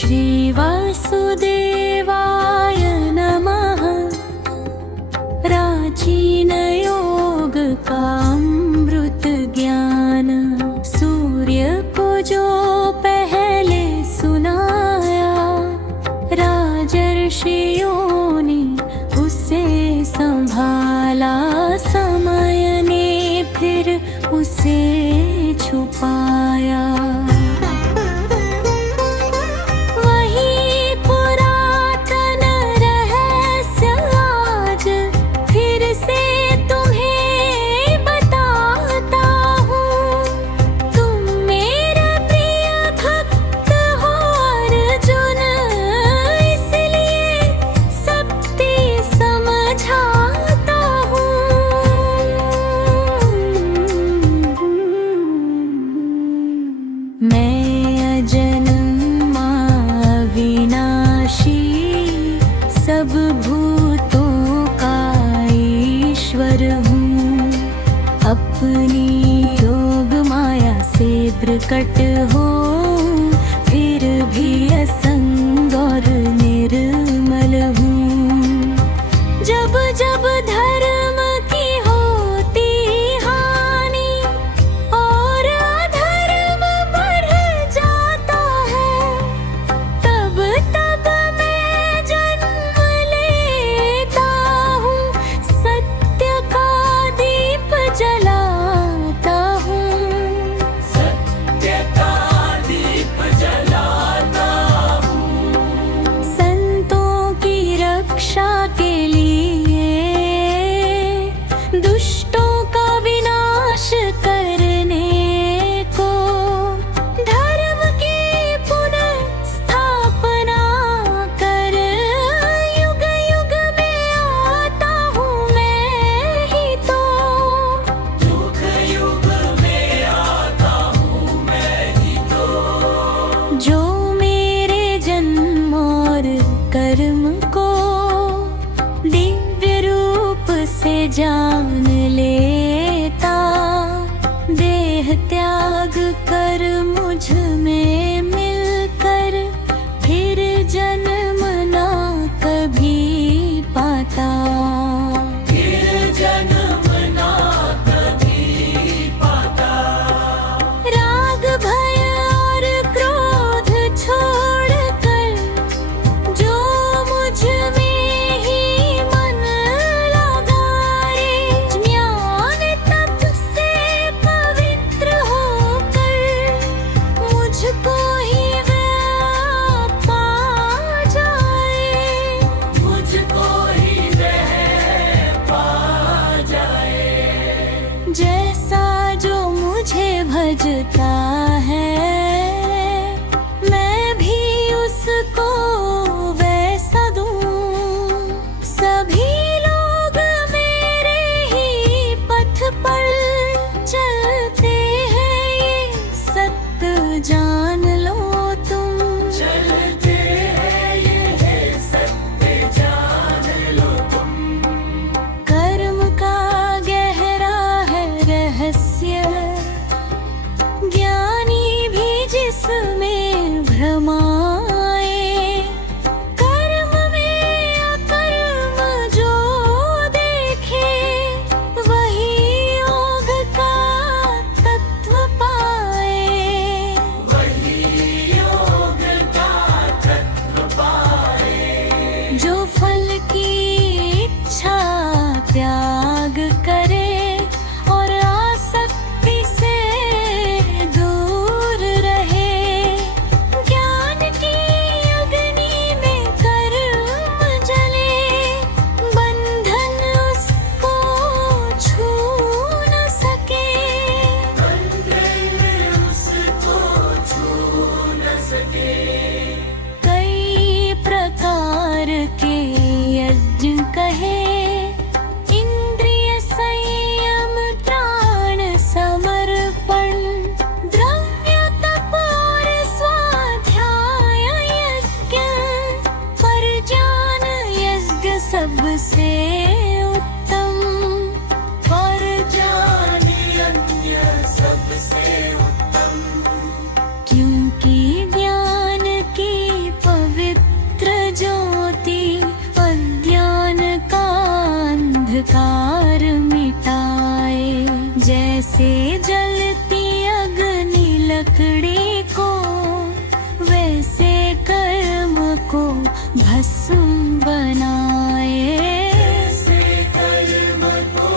श्रीवासुदेवाय नमः। प्राचीन योग का अमृत ज्ञान सूर्य को जो पहले सुनाया, राजर्षियों ने उसे संभाला, समय ने फिर उसे छुपाया। सब भूतों का ईश्वर हूँ, अपनी योग माया से प्रकट हो, फिर भी असंग और निर्मल हूँ। जब जब धर्म की होती हानि और अधर्म बढ़ जाता है, तब तब मैं जन्म लेता हूँ, सत्य का दीप जलाता हूँ, सत्य का दीप जलाता हूँ। संतों की रक्षा के लिए, दुष्टों का विनाश करने को, धर्म की पुनः स्थापना कर, युग युग में आता हूँ मैं ही तो, युग युग में आता हूँ मैं ही तो। जो मेरे जन्म और कर्म को दिव्य रूप से जान लेता, देह त्याग कर मुझ में मिलकर, फिर जन्म ना कभी पाता, फिर जन्म ना कभी पाता। राग भय और क्रोध छोड़कर, जो मुझ में ही मन लगाए, ज्ञान तप से पवित्र होकर, मुझको ही वह पा जाए, मुझको ही वह पा जाए। जैसा जो मुझे भजता है, मैं भी उसको वैसा दूं। सभी लोग मेरे ही पथ पर चलते हैं, ये सत्य जान लो तुम, चलते हैं ये सत्य जान लो तुम। कर्म का गहरा है रहस्य, ज्ञानी भी जिसमें भ्रमाए, कर्म में अकर्म जो देखे, वही योग का तत्व पाए, वही योग का तत्व पाए। जो फल की इच्छा त्याग करे और आसक्ति से दूर रहे, ज्ञान की अग्नि में कर्म जले, बंधन उसको छू न सके, बंधन उसको छू न सके। कई प्रकार के यज्ञ कहे, इंद्रिय संयम प्राण समर्पण, द्रव्य तप और स्वाध्याय यज्ञ, पर ज्ञान यज्ञ सबसे उत्तम, पर ज्ञान यज्ञ सबसे उत्तम। क्योंकि ज्ञान की जैसे जलती अग्नि लकड़ी को, वैसे कर्म को भस्म बनाए। कर्म को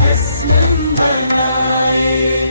भस्म बनाए।